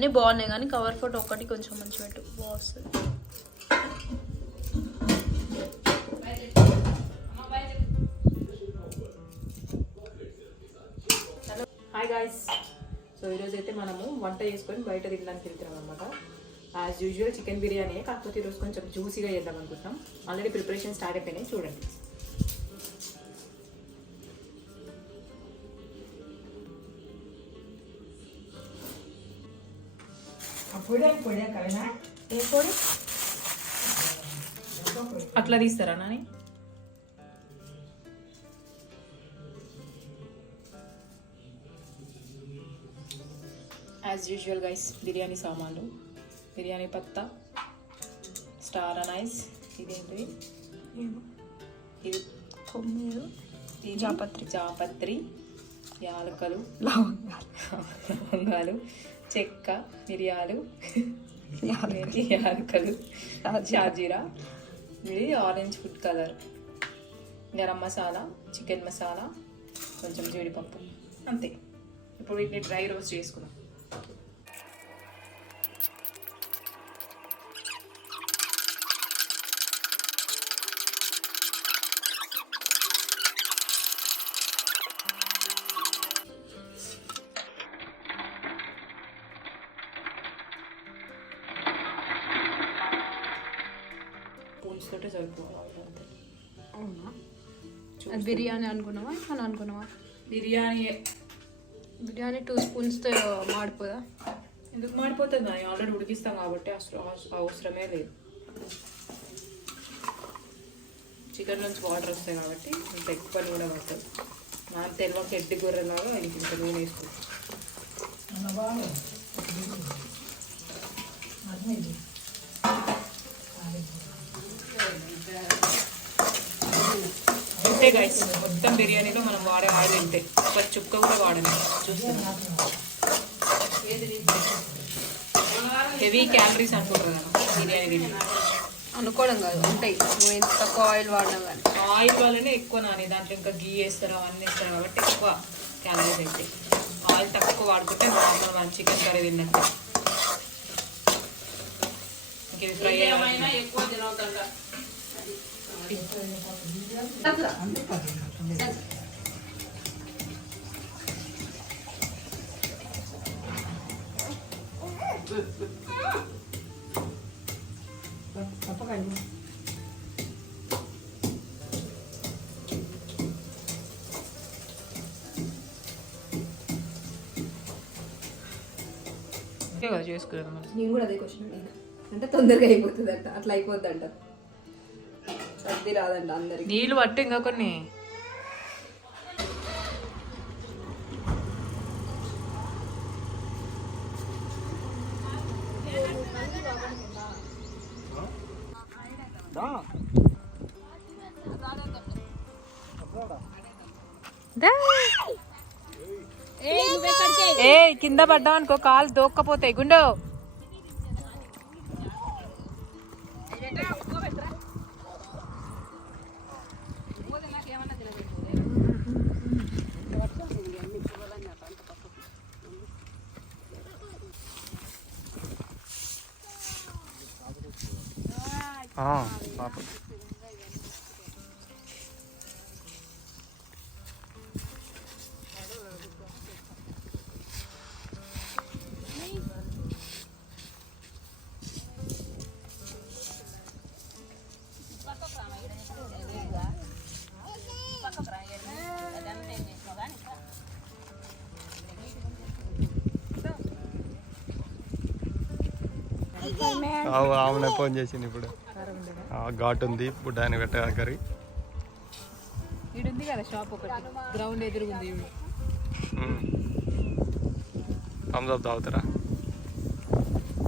అన్నీ బాగున్నాయి కానీ కవర్ ఫోటో ఒక్కటి కొంచెం మంచి పెట్టు. బాగుంది హాయ్ గాయస్ సో ఈరోజు అయితే మనము వంట చేసుకొని బయట తినడానికి వెళ్తున్నాం అనమాట యాజ్ యూజువల్ చికెన్ బిర్యానీ కాకపోతే ఈరోజు కొంచెం జ్యూసీగా చేద్దాం అనుకుంటున్నాం. ఆల్రెడీ ప్రిపరేషన్ స్టార్ట్ అయిపోయినాయి చూడండి. ఏ పొడి? అట్లా తీస్తారా Nani? As usual guys biryani సామాన్లు. బిర్యానీ పత్తా స్టార్ అనైజ్ ఇదేంటిది ఇది కొమ్మిరు ఇది జాపత్రి. జాపత్రి యాలకలు లవంగాలు. లవంగాలు చెక్క మిరియాలు యాలకలు షాజీరా ఇది orange food colour. Garam masala chicken masala కొంచెం జీడిపప్పు. అంతే. ఇప్పుడు వీటిని డ్రై రోస్ట్ చేసుకుందాం. సరిపోవాలి అంతే అవునా అది బిర్యానీ అనుకున్నావా? అని అనుకున్నావా? బిర్యానీ. బిర్యానీ టూ స్పూన్స్తో మాడిపోదా? ఎందుకు మాడిపోతుంది? ఆల్రెడీ ఉడికిస్తాం కాబట్టి అసలు అవస- అవసరమే లేదు. చికెన్ నుంచి వాటర్ వస్తాయి కాబట్టి ఇంత ఎక్కువ పని కూడా పడుతుంది నా తెల్లకి ఎడ్డి గొర్రెలాగా ఇంక ఇంత నూనె వేసుకుంటాం అంతే గైస్ మొత్తం బిర్యానీలో మనం వాడే ఆయిల్ ఇంతే ఒక చుక్క కూడా చూస్తున్నాం. హెవీ క్యాలరీస్ అనుకుంటారు కదా బిర్యానీ తింటే అనుకోవడం కాదు ఉంటాయి. నువ్వు ఎంత తక్కువ ఆయిల్ వాడినా కానీ. ఆయిల్ వల్లనే ఎక్కువ నాని దాంట్లో ఇంకా గీ వేస్తారు అవన్నీ వేస్తారు కాబట్టి ఎక్కువ క్యాలరీస్ అయితే. ఆయిల్ తక్కువ వాడుకుంటే నార్మల్ మన చికెన్ కర్రీ తిన్నట్టు. ఇంక ఇది ఫ్రై ఎక్కువ కదా చేసుకునేది నేను కూడా అదే క్వశ్చన్ అంటే తొందరగా అయిపోతుంది అంట అట్లా అయిపోద్ది అంట సర్ది రాదంట అందరికి. నీళ్ళు పట్టు ఇంకా కొన్ని. ఏ కింద పడ్డాం అనుకో కాలు దోక్కపోతాయి. గుండో. పాప. ఆమెనే ఫోన్ చేసింది ఇప్పుడు. ఘాటు ఉంది బుడ్డాని పెట్ట కర్రీ. ఈడుంది కదా షాప్ ఒకటి. గ్రౌండ్ ఎదురుగుంది ఈవిడ. థమ్స్ అప్ తాగుతారా?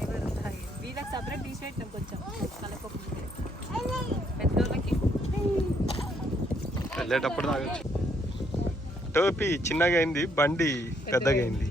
ఎవరు? తాగి- వీళ్ళకి సపరేట్ తీసి పెట్టినాం కొంచెం. కలపకు పెద్దోళ్ళకి. వెళ్ళేటప్పుడు తాగొచ్చు. టోపీ చిన్నగా అయింది బండి పెద్దగా అయింది.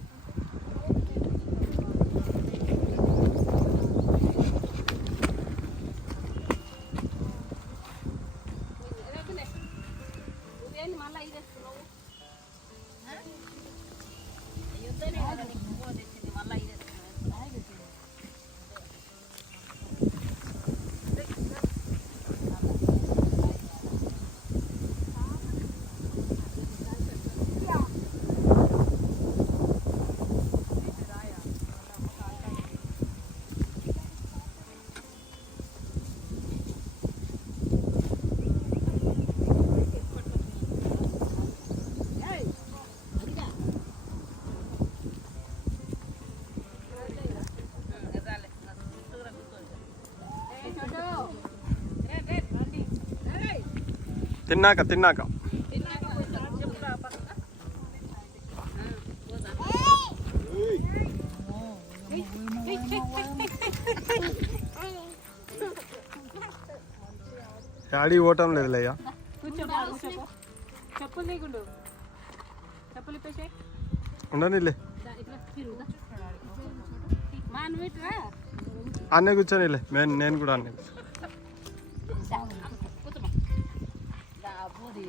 తిన్నాక తిన్నాక. డాడీ ఓటం లేదు ఇప్పేసే ఉండనిలే అన్నే కూర్చొనిలే నేను నేను కూడా అన్నే కూర్చో.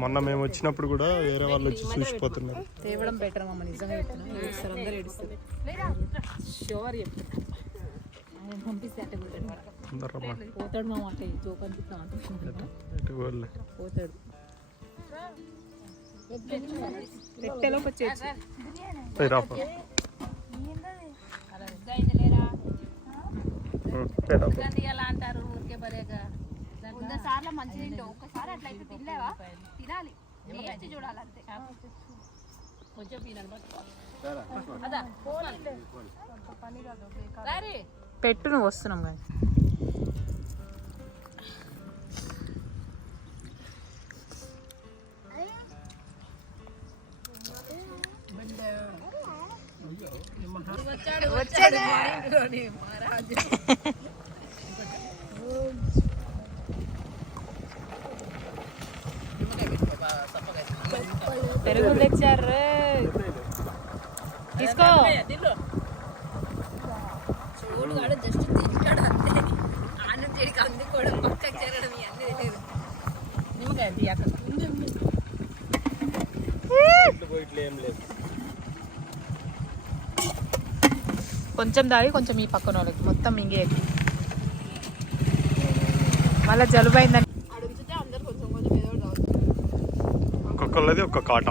మొన్న మేము వచ్చినప్పుడు కూడా వేరే వాళ్ళు వచ్చి చూసిపోతున్నారు. తేవడం బెటర్ అమ్మ నిజంగా చెప్తున్నా. ఏడుస్తారు అందరూ ఏడుస్తారు. షోర్ చెప్తున్నా. పోతాడు అందరు రమ్మని పోతాడు మా అంటే జోక్ పోతాడు. పెట్టెలోకి వచ్చేసి రాపో అంటారు? ఊరికే బరేగా. వంద సార్లు ఒక్కసారి అట్లయితే తినలేవా? తినాలి. టేస్ట్ చూడాలంతే. కొంచెం తినాలి పెట్టు నువ్వు వస్తున్నాం కానీ పెరుగు తెచ్చారు. తీసుకో. చూడుగాడు జస్ట్ తింటాడు అంతే. ఆను చెడికి అందుకోవడం పక్కకు చేరడం ఇవన్నీ తెలియదు. నిమ్మకాయ తీయక కొంచెం దాగి కొంచెం ఈ పక్కన వాళ్ళకి. మొత్తం మింగే మళ్ళీ జలుబు అయిందని అడుగుతుంటే అందరు కొంచెం కొంచెం ఏదో ఒకటి ఒక్కొక్కళ్ళది ఒక్క కాట.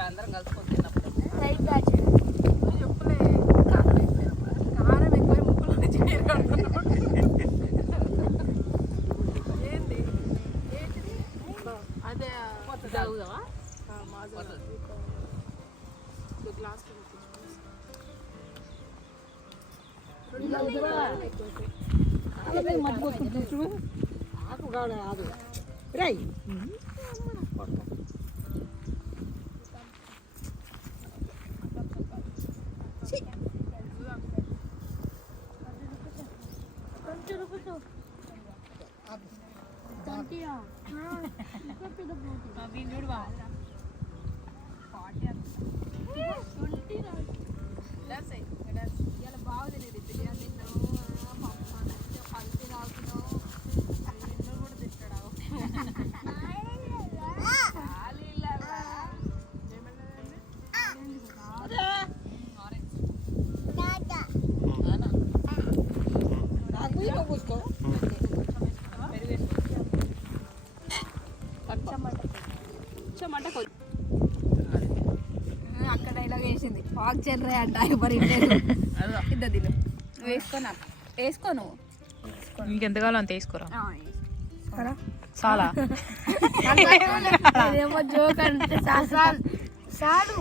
అందరం కలుసుకొని ఇలా బాగుంది బిర్యానీ తిన్నావు పప్పు కూర్చోమంటే అక్కడ వేసింది వాక్ చెల్లరే అంట ఎవరు ఇద్దరు వేసుకోనా? వేసుకో నువ్వు. ఇంకెంత కాలం అంత వేసుకోరా. చాలా జోక్ అంటే చాలు చాలు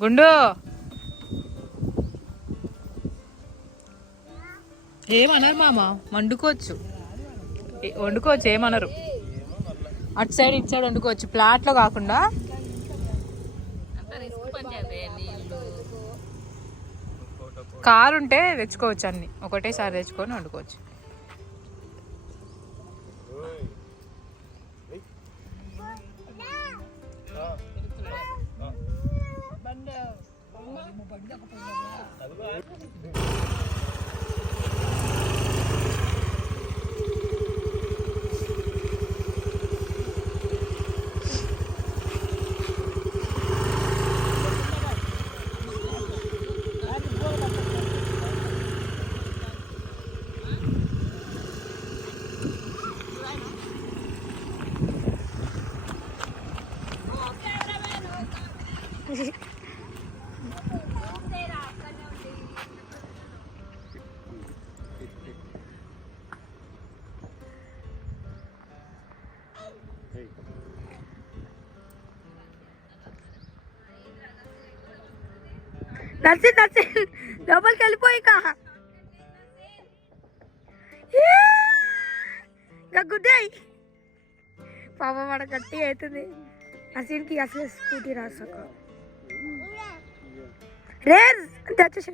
గుండు. ఏమన్నారు మామ వండుకోవచ్చు వండుకోవచ్చు ఏమనరు అటు సైడ్ ఇటు సైడ్ వండుకోవచ్చు ప్లాట్లో కాకుండా కారు ఉంటే తెచ్చుకోవచ్చు అన్ని ఒకటేసారి తెచ్చుకొని వండుకోవచ్చు నర్సి నర్సి లోపలికి వెళ్ళిపోయి ఇక ఇంకా గుడ్డాయి పాప మన గట్టి అవుతుంది. నర్సీన్కి అసలు స్కూటీ రాసక. రేజ్ అంతే వచ్చేసి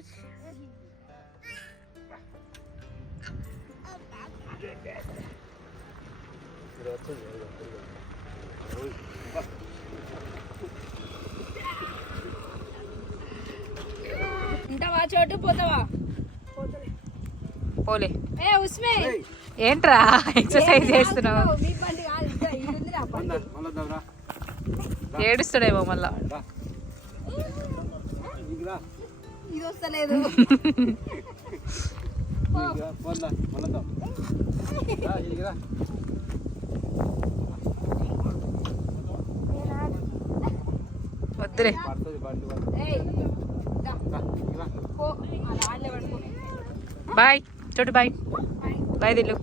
ఉంటావా చోటు పోతావా? పోలే. ఏ ఉస్మే. ఏంట్రా ఎక్సర్సైజ్ చేస్తున్నావు. ఏడుస్తాడేమో మళ్ళా ఇది వస్తలేదు వద్దులే ఏయ్, దా. పో. అలా ఆడలే పడుకో. బాయ్ చోటు బాయ్ బాయ్ దిల్లు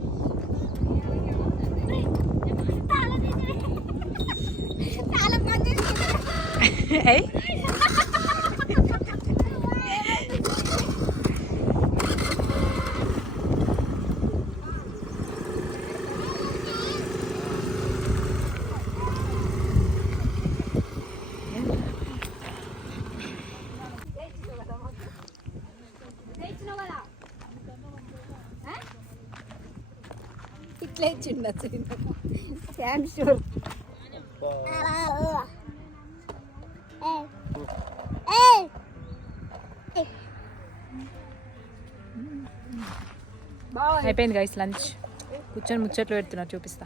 ఏయ్ షూర్ అయిపోయింది గైస్ లంచ్ కూర్చొని ముచ్చట్లు పెడుతున్నారు చూపిస్తా.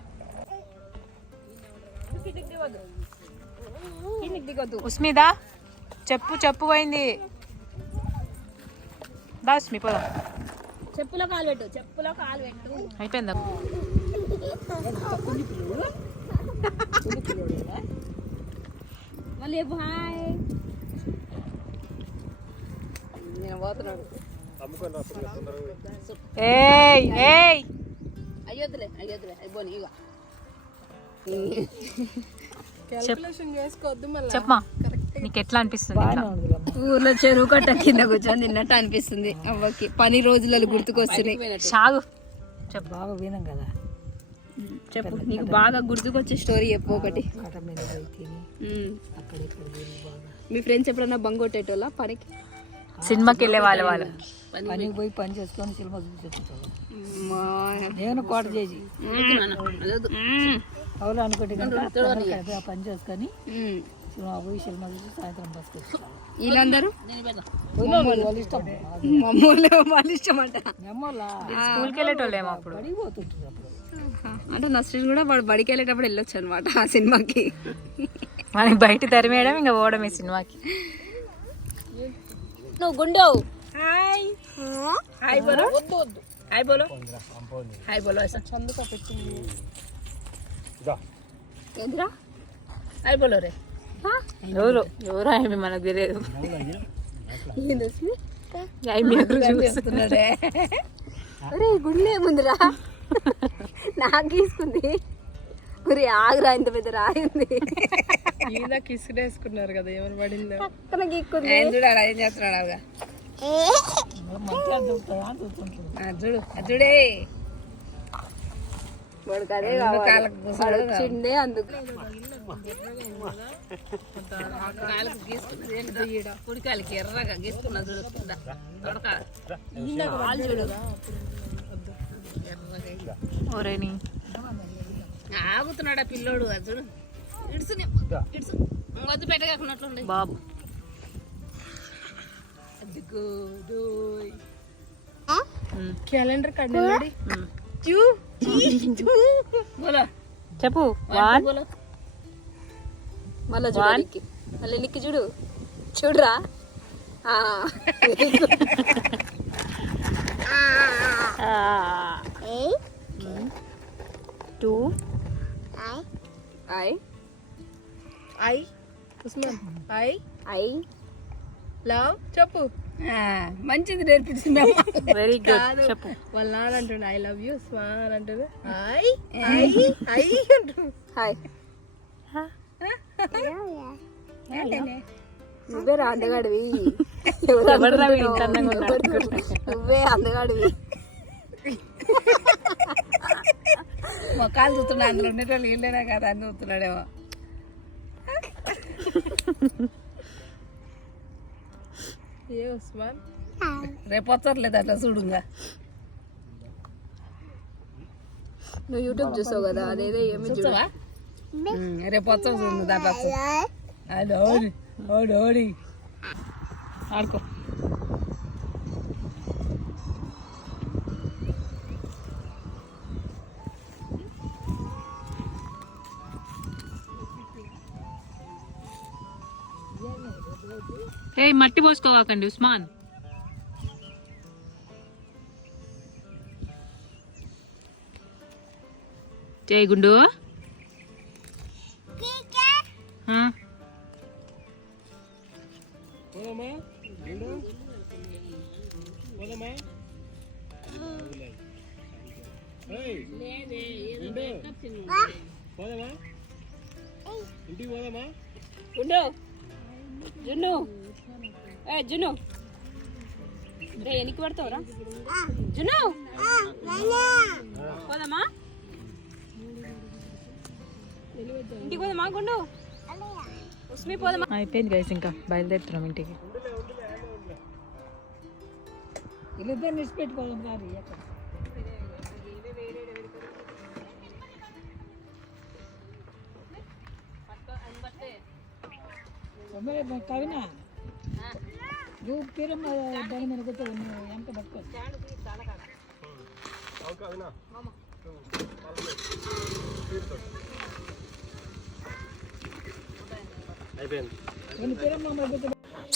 ఉస్మిదా చెప్పు చెప్పు పోయింది. దా ఉస్మి పోదాం. చెప్పులో కాలు పెట్టు చెప్పులో కాలు పెట్టు. అయిపోయిందా? మళ్ళీ హాయ్. నేను పోతున్నాడు ఏయ్ ఏయ్. అయ్యొద్దులే అయ్యొద్దులే అయిపోయి ఇక చెప్పమా నీకు ఎట్లా అనిపిస్తుంది ఇట్లా? ఊర్లో చెరువు కట్ట కింద కూర్చొని తిన్నట్టు అనిపిస్తుంది. అవ్వకి పని రోజులలో గుర్తుకొస్తున్నాయి. సాగు. చెప్పు బాగా వినం కదా. చెప్పు నీకు బాగా గుర్తుకొచ్చే స్టోరీ చెప్పు ఒకటి. మీ ఫ్రెండ్స్ ఎప్పుడన్నా బంగొట్టేటోళ్ళ పనికి? సినిమాకి వెళ్ళే వాళ్ళ వాళ్ళు. పనికి పోయి పని చేసుకొని సినిమా మా- నేను కోట చేసి. అవును అనుకుంటే పని చేసుకొని. సినిమా పోయి సినిమా చూసి సాయంత్రం బస్కి వీళ్ళందరూ వాళ్ళు ఇష్టం. మమ్మల్ని వాళ్ళ ఇష్టం అంట. స్కూల్కి వెళ్ళేటోళ్ళేమో అప్పుడు. పడికి పోతుంటుంది అప్పుడు. అంటే నస్రీన్ కూడా వాడు బడికి వెళ్ళేటప్పుడు వెళ్ళొచ్చు అనమాట ఆ సినిమాకి. మనకి బయట తరిమేయడం ఇంకా పోవడం ఈ సినిమాకి. నువ్వు గుండెవు. హాయ్. హాయ్ బోలో. హాయ్ బోలో. హాయ్ బోలో ऐसा ఎదురా? హాయ్ బోలో రే. ఎవరు? ఎవరు? ఆమె మనకు తెలియదు. గుండె ముందురా నాకు గీసుకుంది ఒరే ఆగురా ఇంత పెద్ద రాయింది ఈయన కిసుడేసుకున్నారు కదా ఎవరు పడిందో. పక్కన గీక్కుంది. ఆయన చూడాలి ఏం చేస్తున్నాడు అవగా చూడు చూడే. వాడికి అదే కావాలి. వాడు వచ్చిండే అందుకు. కాలుకు గీసుకున్నది ఏంటో ఈడ. కుడికాలికి ఎర్రగా గీసుకున్నది చూడు కింద. తొడకాల కాలు చూడు. ఒరేని ఆగుతున్నాడా పిల్లోడు అది చూడు ఇడుసుని ఇడుసు. వద్దు పెట్టగాకున్నట్లుండే బాబు. క్యాలెండర్ కండి చెప్పు వన్. బోలో. మళ్ళీ చూడు ఎలిక్కి. మళ్ళీ ఎలిక్కి చూడు. చూడురా. ఆ. Two. I. I. Usman. I. I. Love చెప్పు. మంచిది నేర్పించింది వెరీ గుడ్ చెప్పు. వాళ్ళ నాన్న అంటుండు ఐ లవ్ యూ ఉస్మాన్ అంటుండు ఐ ఐ ఐ అంటుండు. హాయ్ నువ్వే రా అందగాడివి? నువ్వే అందగాడివి. మొక్కలు చూస్తున్నా అందులో ఉండేటోళ్ళు ఏంటైనా కదా అని చూస్తున్నాడేమో. ఏ ఉస్మాన్? రేపు వచ్చర్లేదు అట్లా చూడుగా. నువ్వు యూట్యూబ్ చూసావు కదా అదేదో ఏమి చూసావా రేపు వచ్చా చూడు దాంట్లో అదోడి ఓడోడి ఆడుకో. ఏ మట్టి పోసుకోవాకండి ఉస్మాన్. జై గుండు. ఆ? గుండు. జున్ను ఏ జున్ను రే ఎనికి పడతావురా జున్ను పోదామా ఇంటికి పోదామా గుండు ఉస్మి పోదామా అయిపోయింది గైస్ ఇంకా బయలుదేరుతున్నాం ఇంటికి వీళ్ళిద్దరు నిడిచిపెట్టుకోవాలి గారి కవిన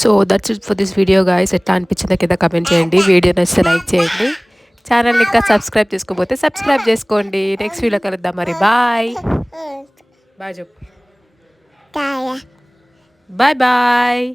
so that's it for this video guys. ఎట్లా అనిపించిందో కింద కమెంట్ చేయండి. వీడియో నచ్చితే లైక్ చేయండి. ఛానల్ ఇంకా సబ్స్క్రైబ్ చేసుకోకపోతే సబ్స్క్రైబ్ చేసుకోండి. నెక్స్ట్ వీడియో కలుద్దాం మరి. బాయ్ బాయ్ చెప్పు బాయ్ బాయ్